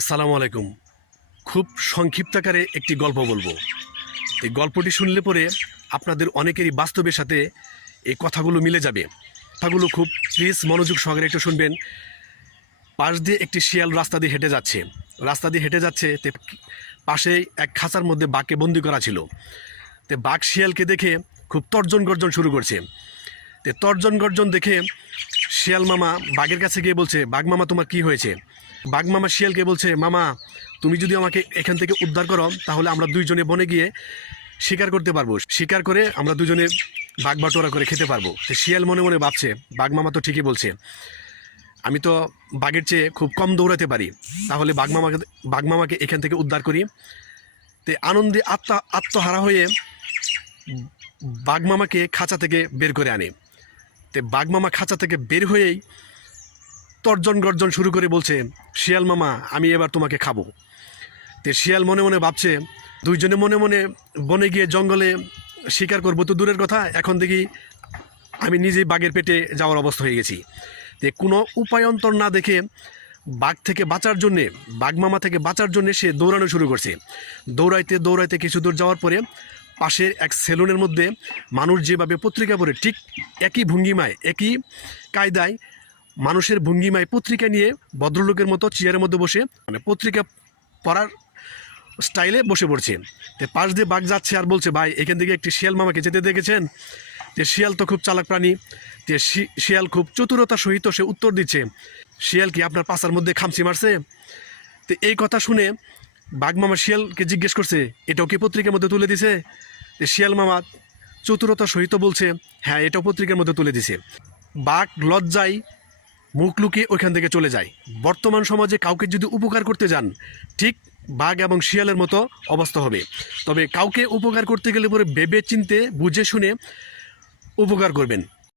আসসালামু আলাইকুম। খুব সংক্ষিপ্ত আকারে একটি গল্প বলবো। এই গল্পটি শুনলে পরে আপনাদের অনেকেরই বাস্তবের সাথে এই কথাগুলো মিলে যাবে। কথাগুলো খুব প্লিজ মনোযোগ সহকারে একটু শুনবেন। পাশ দিয়ে একটি শিয়াল রাস্তা দিয়ে হেঁটে যাচ্ছে। পাশে এক খাঁচার মধ্যে বাঘকে বন্দি করা ছিল। বাঘ শিয়ালকে দেখে খুব তর্জন গর্জন শুরু করছে। তর্জন গর্জন দেখে শিয়াল মামা বাঘের কাছে গিয়ে বলছে, বাঘ মামা তোমার কি হয়েছে? বাঘ মামা শিয়ালকে বলছে, মামা তুমি যদি আমাকে এখান থেকে উদ্ধার করো তাহলে আমরা দুইজনে বনে গিয়ে শিকার করতে পারবো, শিকার করে আমরা দুজনে বাঘ বাটোয়ারা করে খেতে পারবো। শিয়াল মনে মনে ভাবছে, বাঘ মামা তো ঠিকই বলছে, আমি তো বাঘের চেয়ে খুব কম দৌড়াতে পারি, তাহলে বাঘ মামাকে এখান থেকে উদ্ধার করি। আনন্দে আত্মহারা হয়ে বাঘ মামাকে খাঁচা থেকে বের করে আনে। বাঘ মামা খাঁচা থেকে বের হয়েই তর্জন গর্জন শুরু করে বলছে, শিয়াল মামা আমি এবার তোমাকে খাবো। শিয়াল মনে মনে ভাবছে, দুইজনে মনে মনে বনে গিয়ে জঙ্গলে শিকার করবো তো দূরের কথা, এখন দেখি আমি নিজেই বাঘের পেটে যাওয়ার অবস্থা হয়ে গেছি। কোনো উপায়ন্তর না দেখে বাঘ মামা থেকে বাঁচার জন্যে সে দৌড়ানো শুরু করছে। দৌড়াইতে কিছু দূর যাওয়ার পরে পাশের এক সেলুনের মধ্যে মানুষ যেভাবে পত্রিকা পড়ে ঠিক একই ভঙ্গিমায়, একই কায়দায় মানুষের ভঙ্গিমায় পত্রিকা নিয়ে ভদ্রলোকের মতো চেয়ারের মধ্যে বসে পত্রিকা পড়ার স্টাইলে বসে পড়ছে। পাশ দিয়ে বাঘ যাচ্ছে আর বলছে, ভাই এখান থেকে একটি শিয়াল মামাকে যেতে দেখেছেন? শিয়াল তো খুব চালাক প্রাণী। শিয়াল খুব চতুরতার সহিত সে উত্তর দিচ্ছে, শিয়াল কি আপনার পাছার মধ্যে খামচি মারছে? এই কথা শুনে বাঘ মামা শিয়ালকে জিজ্ঞেস করছে, এটাও কি পত্রিকার মধ্যে তুলে দিছে? শিয়াল মামা চতুরতার সহিত বলছে, হ্যাঁ এটাও পত্রিকার মধ্যে তুলে দিছে। বাঘ লজ্জায় মুখ লুকিয়ে ওইখান থেকে চলে যায়। বর্তমান সমাজে কাউকে যদি উপকার করতে যান, ঠিক বাঘ এবং শিয়ালের মতো অবস্থা হবে। তবে কাউকে উপকার করতে গেলে পরে ভেবে চিনতে বুঝে শুনে উপকার করবেন।